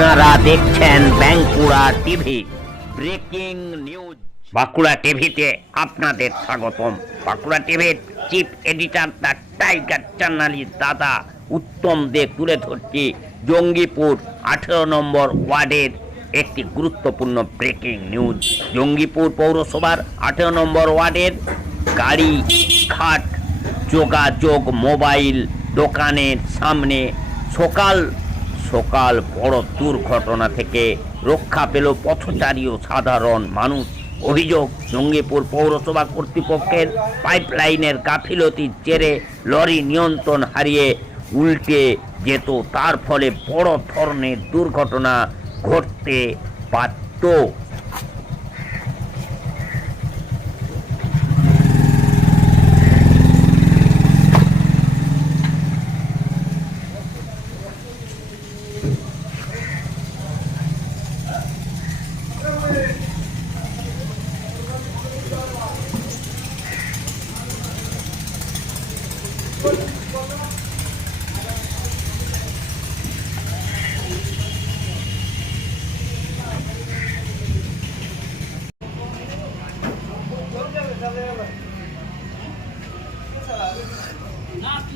আপনারা দেখছেন Bankura TV, breaking news. Bankura টিভিতে আপনাদের স্বাগতম। বাঁকুড়া টিভির chief editor the tiger journalist দাদা উত্তম দে তুলে ধরছি। জঙ্গিপুর আঠেরো নম্বর ওয়ার্ডের একটি গুরুত্বপূর্ণ ব্রেকিং নিউজ। জঙ্গিপুর পৌরসভার আঠেরো নম্বর ওয়ার্ডের গাড়ি খাট যোগাযোগ মোবাইল দোকানের সামনে সকাল সকাল বড় দুর্ঘটনা থেকে রক্ষা পেল পথচারী ও সাধারণ মানুষ। অভিযোগ জঙ্গিপুর পৌরসভা কর্তৃপক্ষের পাইপলাইনের গাফিলতির জেরে লরি নিয়ন্ত্রণ হারিয়ে উল্টে যেত। তার ফলে বড় ধরনের দুর্ঘটনা ঘটতে পারত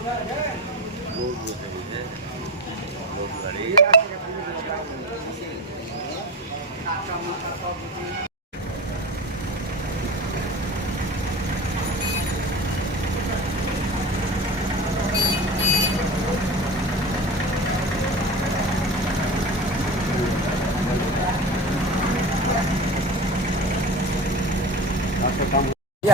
Yeah.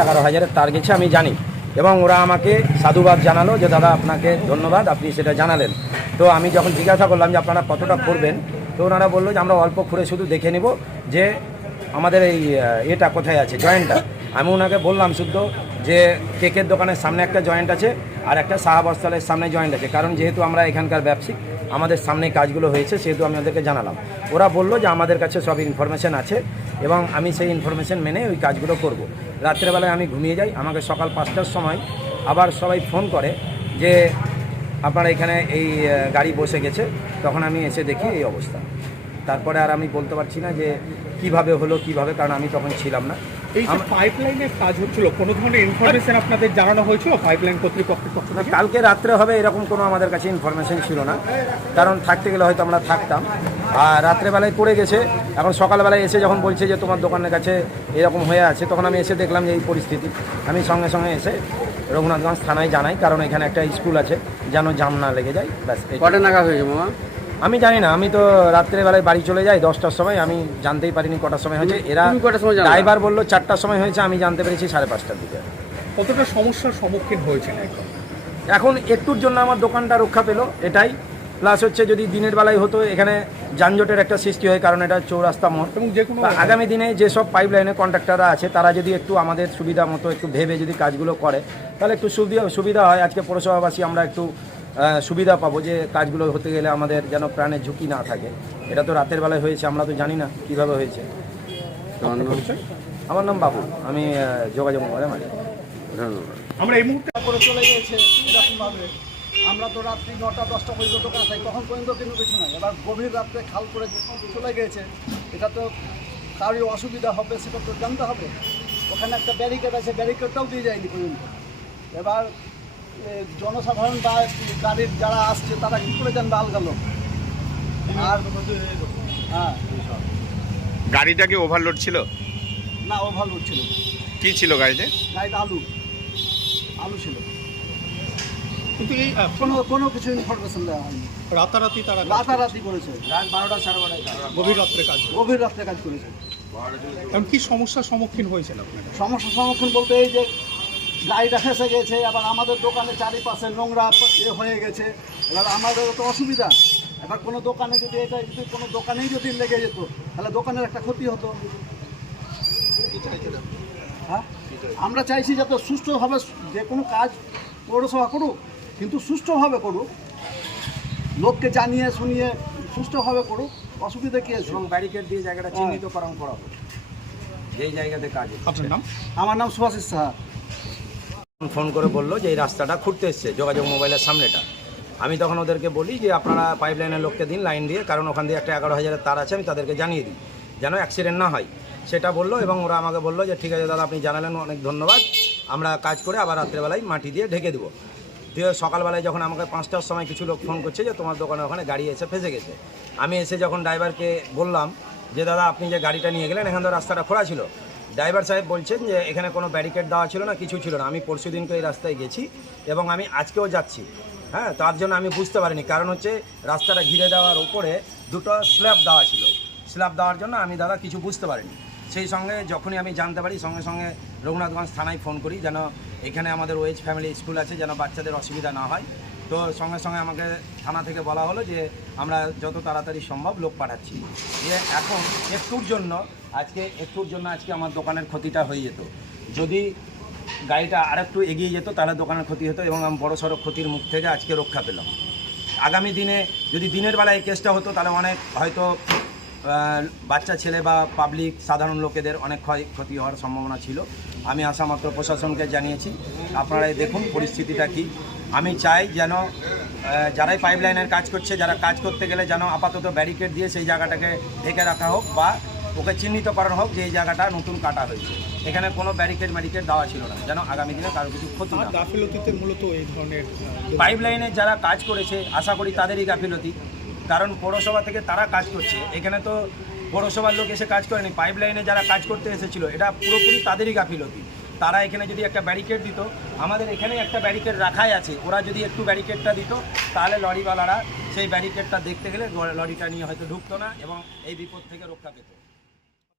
এগারো হাজারের তার গেছে আমি জানি। এবং ওরা আমাকে সাধুবাদ জানালো যে, দাদা, আপনাকে ধন্যবাদ, আপনি সেটা জানালেন। তো আমি যখন জিজ্ঞাসা করলাম যে, আপনারা কতটা করবেন? তো ওনারা বলল যে, আমরা অল্প খুঁড়ে শুধু দেখে নিব যে, আমাদের এই এটা কোথায় আছে, জয়েন্টটা। আমি ওনাকে বললাম শুদ্ধ যে, কেকের দোকানের সামনে একটা জয়েন্ট আছে আর একটা সাহাবস্থলের সামনে জয়েন্ট আছে। কারণ যেহেতু আমরা এখানকার ব্যবসায়িক আমাদের সামনে কাজগুলো হয়েছে, সেহেতু আমি ওদেরকে জানালাম। ওরা বলল যে আমাদের কাছে সব ইনফরমেশন আছে এবং আমি সেই ইনফরমেশান মেনে ওই কাজগুলো করব। রাত্রেবেলায় আমি ঘুমিয়ে যাই, আমাকে সকাল পাঁচটার সময় আবার সবাই ফোন করে যে, আপনারা এখানে এই গাড়ি বসে গেছে। তখন আমি এসে দেখি এই অবস্থা। তারপরে আর আমি বলতে পারছি না যে কীভাবে হলো, কীভাবে, কারণ আমি তখন ছিলাম না। এই যে পাইপলাইনের কাজ হচ্ছিল কোনো ধরনের ইনফরমেশন আপনাদের জানানো হয়েছিল পাইপলাইন কর্তৃপক্ষের পক্ষ থেকে? কালকে রাত্রে হবে এরকম কোনো আমাদের কাছে ইনফরমেশন ছিল না। কারণ থাকতে গেলে হয়তো আমরা থাকতাম। আর রাত্রেবেলায় পড়ে গেছে। এখন সকালবেলায় এসে যখন বলছে যে তোমার দোকানের কাছে এরকম হয়ে আছে তখন আমি এসে দেখলাম যে এই পরিস্থিতি। আমি সঙ্গে সঙ্গে এসে রঘুনাথগঞ্জ থানায় জানাই কারণ এখানে একটা স্কুল আছে যেন জাম না লেগে যায় ব্যাস কটা নাগাদ হয়েছে মামা? আমি জানি না আমি তো রাত্রেবেলায় বাড়ি চলে যাই দশটার সময় আমি জানতেই পারিনি কটার সময় হয়েছে। এরা তুমি কটার সময় ড্রাইভার বলল চারটার সময় হয়েছে আমি জানতে পেরেছি সাড়ে পাঁচটার দিকে। কতটা সমস্যার সম্মুখীন হয়েছেন এখন? এখন একটুর জন্য আমার দোকানটা রক্ষা পেল এটাই। প্লাস হচ্ছে যদি দিনের বেলায় হতো এখানে যানজটের একটা সৃষ্টি হয় কারণ এটা চৌরাস্তা মোড়। এবং যে কোনো আগামী দিনে যেসব পাইপ লাইনের কন্ট্রাক্টররা আছে তারা যদি একটু আমাদের সুবিধা মতো একটু ভেবে যদি কাজগুলো করে তাহলে একটু সুবিধা সুবিধা হয়। আজকে পৌরসভাবাসী আমরা একটু সুবিধা পাবো যে কাজগুলো হতে গেলে আমাদের যেন প্রাণের ঝুঁকি না থাকে। এটা তো রাতের বেলায় হয়েছে আমরা তো জানি না কীভাবে হয়েছে। আমার নাম বাবু আমি যোগাযোগ মোবাইলে মালিক। ধন্যবাদ। আমরা এই মুহূর্তে করে চলে গিয়েছে এরকমভাবে। আমরা তো রাত্রি নটা দশটা পর্যন্ত দোকানে থাকি তখন পর্যন্ত কিন্তু কিছু নাই। এবার গভীর রাত্রে খাল করে চলে গিয়েছে। এটা তো কারোর অসুবিধা হবে সেটা তো জানতে হবে। ওখানে একটা ব্যারিকেড আছে ব্যারিকেডটাও দিয়ে যায়নি পর্যন্ত। এবার জনসাধারণ বা গাড়ির যারা আসছে তারা কী করে জানবে আলগা লোক আর হ্যাঁ। গাড়িটা কি ওভারলোড ছিল? না ওভারলোড ছিল। কি ছিল গাড়িতে? গাড়িতে আলু। আলু ছিল। কিন্তু এই কোনো কোনো কিছু ইনফরমেশন দেওয়া হয়নি। রাতারাতি তারা রাতারাতি করেছে? রাত বারোটা সাড়ে বারোটায় গভীর রাত্রে কাজ গভীর রাত্রে কাজ করেছে। এখন কি সমস্যার সম্মুখীন হয়েছেন আপনারা? সমস্যার সম্মুখীন বলতে এই যে গাড়িটা ফেসে গেছে আবার আমাদের দোকানে চারিপাশে নোংরা এ হয়ে গেছে। এবার আমাদেরও তো অসুবিধা। এবার কোনো দোকানে যদি এটা যদি কোনো দোকানেই যদি লেগে যেত তাহলে দোকানের একটা ক্ষতি হতো। হ্যাঁ? আমরা চাইছি যাতে সুষ্ঠুভাবে যে কোনো কাজ পৌরসভা করুক কিন্তু সুষ্ঠুভাবে করুক। লোককে জানিয়ে শুনিয়ে সুষ্ঠুভাবে করুক অসুবিধা কী আছে? এবং ব্যারিকেড দিয়ে জায়গাটা চিহ্নিতকরণ করা হবে যেই জায়গাতে কাজ হচ্ছে। আপনার নাম? আমার নাম সুভাষিস সাহা। ফোন করে বলল যে এই রাস্তাটা খুঁড়তে এসছে, যোগাযোগ মোবাইলের সামনেটা। আমি তখন ওদেরকে বলি যে আপনারা পাইপ লাইনের লোককে দিন লাইন দিয়ে, কারণ ওখান দিয়ে একটা এগারো হাজারের তার আছে, আমি তাদেরকে জানিয়ে দিই। যেন অ্যাক্সিডেন্ট না হয়। সেটা বলল এবং ওরা আমাকে বলল যে, ঠিক আছে দাদা, আপনি জানালেন, অনেক ধন্যবাদ। আমরা কাজ করে আবার রাত্রেবেলায় মাটি দিয়ে ঢেকে দেবো। দিয়ে সকালবেলায় যখন আমাকে পাঁচটার সময় কিছু লোক ফোন করছে যে, তোমার দোকানে ওখানে গাড়ি এসে ফেসে গেছে। আমি এসে যখন ড্রাইভারকে বললাম যে, দাদা, আপনি যে গাড়িটা নিয়ে গেলেন, এখান তো রাস্তাটা খোলা ছিল। ড্রাইভার সাহেব বলছেন যে এখানে কোনো ব্যারিকেড দেওয়া ছিল না, কিছু ছিল না। আমি পরশু দিনকে এই রাস্তায় গেছি এবং আমি আজকেও যাচ্ছি। হ্যাঁ তার জন্য আমি বুঝতে পারিনি। কারণ হচ্ছে রাস্তাটা ঘিরে দেওয়ার উপরে দুটো স্ল্যাব দেওয়া ছিল। স্ল্যাব দেওয়ার জন্য আমি দাদা কিছু বুঝতে পারিনি। সেই সঙ্গে যখনই আমি জানতে পারি, সঙ্গে সঙ্গে রঘুনাথগঞ্জ থানায় ফোন করি যেন এখানে আমাদের ওয়েজ ফ্যামিলি স্কুল আছে, যেন বাচ্চাদের অসুবিধা না হয়। তো সঙ্গে সঙ্গে আমাকে থানা থেকে বলা হলো যে আমরা যত তাড়াতাড়ি সম্ভব লোক পাঠাচ্ছি। যে এখন একটুর জন্য, আজকে একটুর জন্য আজকে আমার দোকানের ক্ষতিটা হয়ে যেত। যদি গাড়িটা আরেকটু এগিয়ে যেত, তাহলে দোকানের ক্ষতি হতো এবং আমি বড় সড়ো ক্ষতির মুখ থেকে আজকে রক্ষা পেলাম। আগামী দিনে যদি দিনের বেলায় এই কেসটা হতো, তাহলে অনেক হয়তো বাচ্চা ছেলে বা পাবলিক সাধারণ লোকেদের অনেক ক্ষয়, ক্ষতি হওয়ার সম্ভাবনা ছিল। আমি আসা মাত্র প্রশাসনকে জানিয়েছি। আপনারাই দেখুন পরিস্থিতিটা কি। আমি চাই যেন যারাই পাইপ লাইনের কাজ করছে যারা কাজ করতে গেলে যেন আপাতত ব্যারিকেড দিয়ে সেই জায়গাটাকে ঢেকে রাখা হোক বা ওকে চিহ্নিত করানো হোক যে এই জায়গাটা নতুন কাটা হয়েছে। এখানে কোনো ব্যারিকেড ম্যারিকেড দেওয়া ছিল না যেন আগামী দিনে কারও কিছু ক্ষতি না গাফিলতিতে মূলত এই ধরনের আহ, পাইপ লাইনে যারা কাজ করেছে আশা করি তাদেরই গাফিলতি। কারণ পৌরসভা থেকে তারা কাজ করছে এখানে তো পৌরসভার লোক এসে কাজ করেনি। পাইপ লাইনে যারা কাজ করতে এসেছিল এটা পুরোপুরি তাদেরই গাফিলতি। তারা এখানে যদি একটা ব্যারিকেড দিত, আমাদের এখানে একটা ব্যারিকেড রাখাই আছে। ওরা যদি একটু ব্যারিকেডটা দিত, তাহলে লরিওয়ালারা সেই ব্যারিকেডটা দেখতে গেলে লরিটা নিয়ে হয়তো ঢুকতো না এবং এই বিপদ থেকে রক্ষা পেত।